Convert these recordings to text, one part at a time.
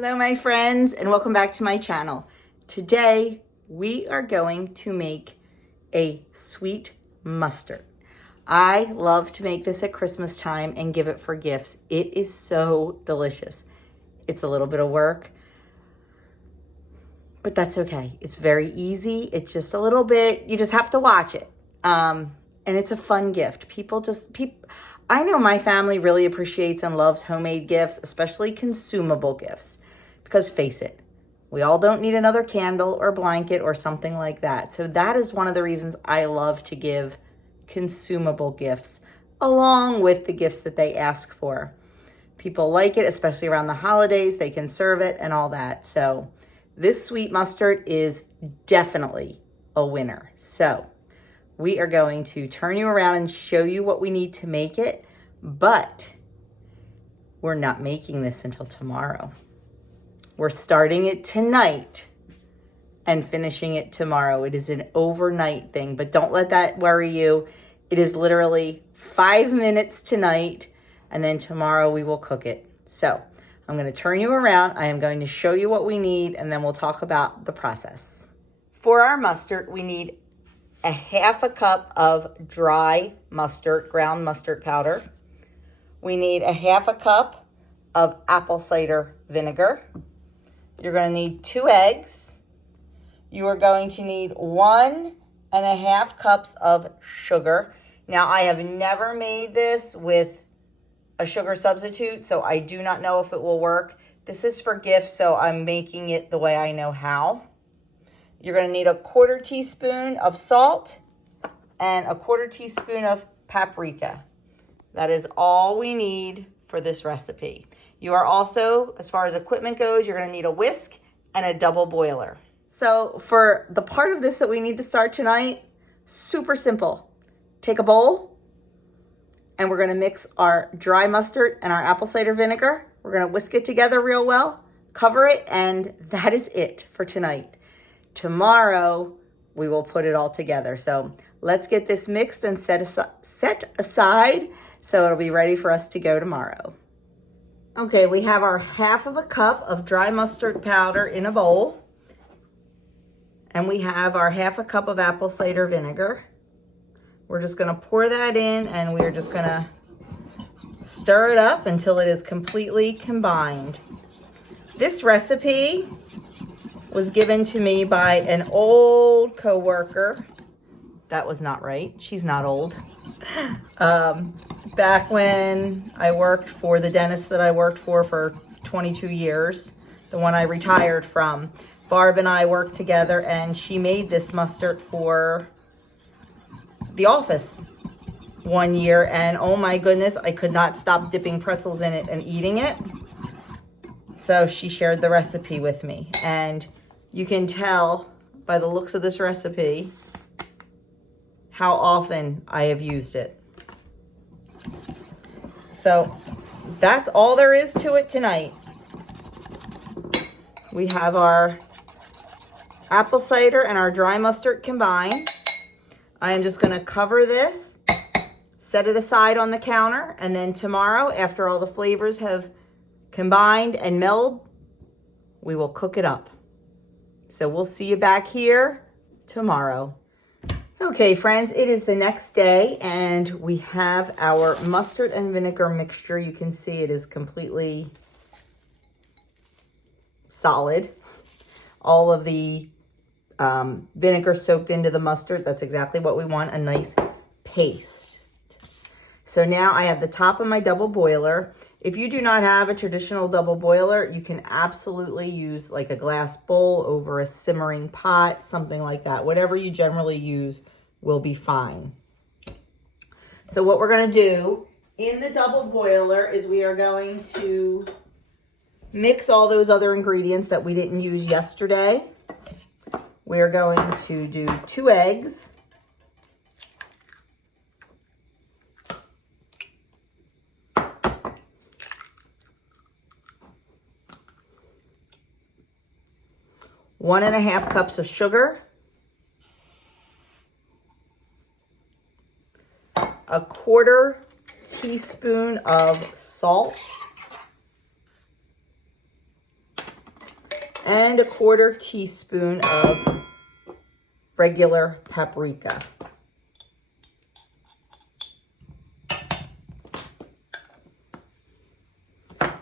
Hello my friends and welcome back to my channel. Today we are going to make a sweet mustard. I love to make this at Christmas time and give it for gifts. It is so delicious. It's a little bit of work, but that's okay. It's very easy. It's just a little bit, you just have to watch it. And it's a fun gift. I know my family really appreciates and loves homemade gifts, especially consumable gifts, because face it, we all don't need another candle or blanket or something like that. So that is one of the reasons I love to give consumable gifts along with the gifts that they ask for. People like it, especially around the holidays. They can serve it and all that. So this sweet mustard is definitely a winner. So we are going to turn you around and show you what we need to make it, but we're not making this until tomorrow. We're starting it tonight and finishing it tomorrow. It is an overnight thing, but don't let that worry you. It is literally 5 minutes tonight, and then tomorrow we will cook it. So I'm going to turn you around. I am going to show you what we need, and then we'll talk about the process. For our mustard, we need a half a cup of dry mustard, ground mustard powder. We need a half a cup of apple cider vinegar. You're going to need 2 eggs. You are going to need 1.5 cups of sugar. Now, I have never made this with a sugar substitute, so I do not know if it will work. This is for gifts, so I'm making it the way I know how. You're going to need a 1/4 teaspoon of salt and a 1/4 teaspoon of paprika. That is all we need for this recipe. You are also, as far as equipment goes, you're going to need a whisk and a double boiler. So for the part of this that we need to start tonight, super simple. Take a bowl and we're going to mix our dry mustard and our apple cider vinegar. We're going to whisk it together real well, cover it, and that is it for tonight. Tomorrow, we will put it all together. So let's get this mixed and set aside so it'll be ready for us to go tomorrow. Okay, we have our half of a cup of dry mustard powder in a bowl. And we have our half a cup of apple cider vinegar. We're just gonna pour that in and we're just gonna stir it up until it is completely combined. This recipe was given to me by an old coworker. That was not right. She's not old. Back when I worked for the dentist that I worked for 22 years, the one I retired from, Barb and I worked together and she made this mustard for the office one year. And oh my goodness, I could not stop dipping pretzels in it and eating it. So she shared the recipe with me. And you can tell by the looks of this recipe how often I have used it. So that's all there is to it tonight. We have our apple cider and our dry mustard combined. I am just going to cover this, set it aside on the counter, and then tomorrow, after all the flavors have combined and meld, we will cook it up. So we'll see you back here tomorrow. Okay, friends, it is the next day and we have our mustard and vinegar mixture. You can see it is completely solid. All of the vinegar soaked into the mustard. That's exactly what we want, a nice paste. So now I have the top of my double boiler. If you do not have a traditional double boiler, you can absolutely use like a glass bowl over a simmering pot, something like that. Whatever you generally use will be fine. So what we're going to do in the double boiler is we are going to mix all those other ingredients that we didn't use yesterday. We're going to do 2 eggs. One and a half cups of sugar, a 1/4 teaspoon of salt, and a 1/4 teaspoon of regular paprika.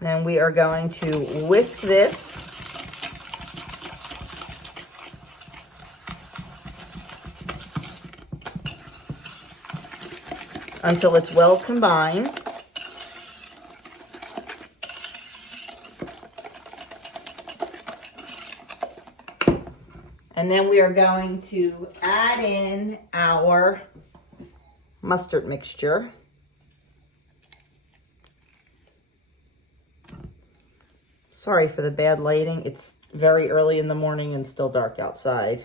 Then we are going to whisk this until it's well combined. And then we are going to add in our mustard mixture. Sorry for the bad lighting. It's very early in the morning and still dark outside.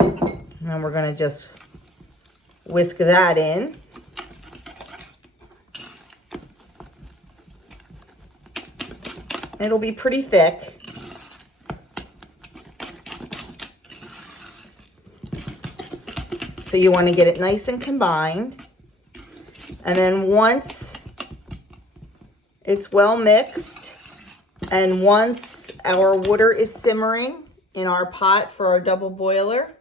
And we're going to just whisk that in. It'll be pretty thick. So you want to get it nice and combined. And then once it's well mixed, and once our water is simmering in our pot for our double boiler,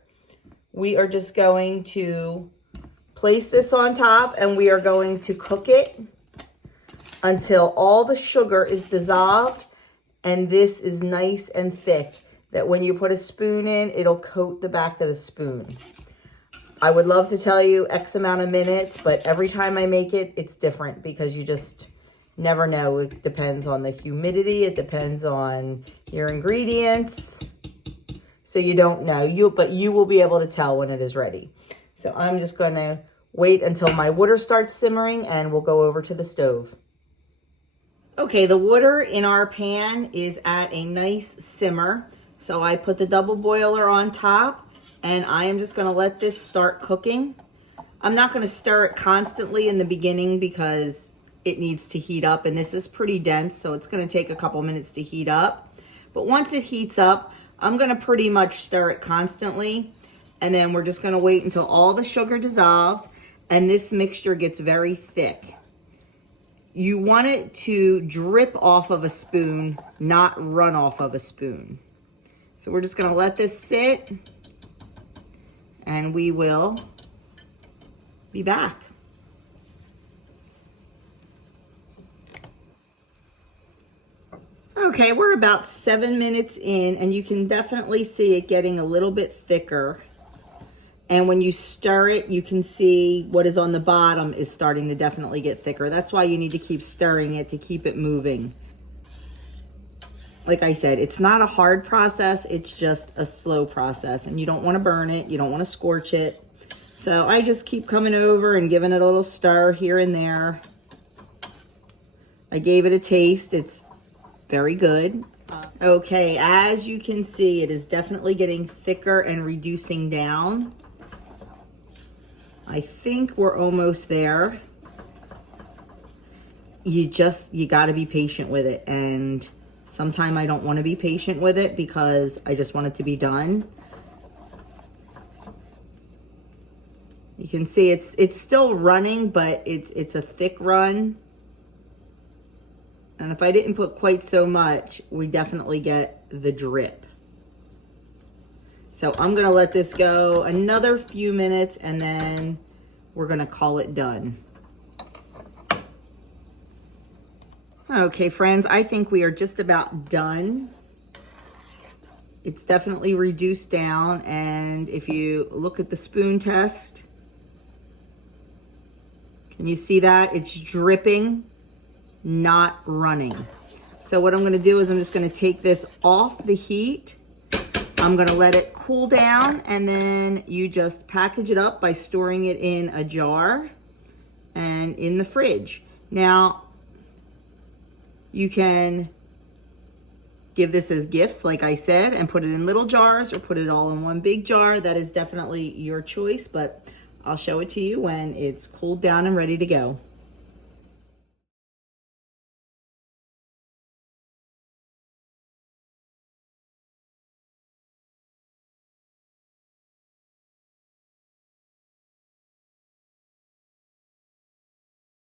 we are just going to place this on top, and we are going to cook it until all the sugar is dissolved and this is nice and thick, that when you put a spoon in, it'll coat the back of the spoon. I would love to tell you X amount of minutes, but every time I make it, it's different because you just never know. It depends on the humidity. It depends on your ingredients. So you don't know, but you will be able to tell when it is ready. So I'm just going to wait until my water starts simmering and we'll go over to the stove. Okay, the water in our pan is at a nice simmer. So I put the double boiler on top and I am just going to let this start cooking. I'm not going to stir it constantly in the beginning because it needs to heat up, and this is pretty dense, so it's going to take a couple minutes to heat up. But once it heats up, I'm going to pretty much stir it constantly, and then we're just going to wait until all the sugar dissolves and this mixture gets very thick. You want it to drip off of a spoon, not run off of a spoon. So we're just going to let this sit and we will be back. Okay, we're about 7 minutes in and you can definitely see it getting a little bit thicker. And when you stir it, you can see what is on the bottom is starting to definitely get thicker. That's why you need to keep stirring it to keep it moving. Like I said, it's not a hard process, it's just a slow process. And you don't want to burn it, you don't want to scorch it. So I just keep coming over and giving it a little stir here and there. I gave it a taste, it's very good. Okay, as you can see, it is definitely getting thicker and reducing down. I think we're almost there. You got to be patient with it. And sometimes I don't want to be patient with it because I just want it to be done. You can see it's still running, but it's a thick run. And if I didn't put quite so much, we definitely get the drip. So I'm gonna let this go another few minutes and then we're gonna call it done. Okay, friends, I think we are just about done. It's definitely reduced down, and if you look at the spoon test, can you see that? It's dripping, not running. So what I'm going to do is I'm just going to take this off the heat. I'm going to let it cool down, and then you just package it up by storing it in a jar and in the fridge. Now, you can give this as gifts, like I said, and put it in little jars or put it all in one big jar. That is definitely your choice, but I'll show it to you when it's cooled down and ready to go.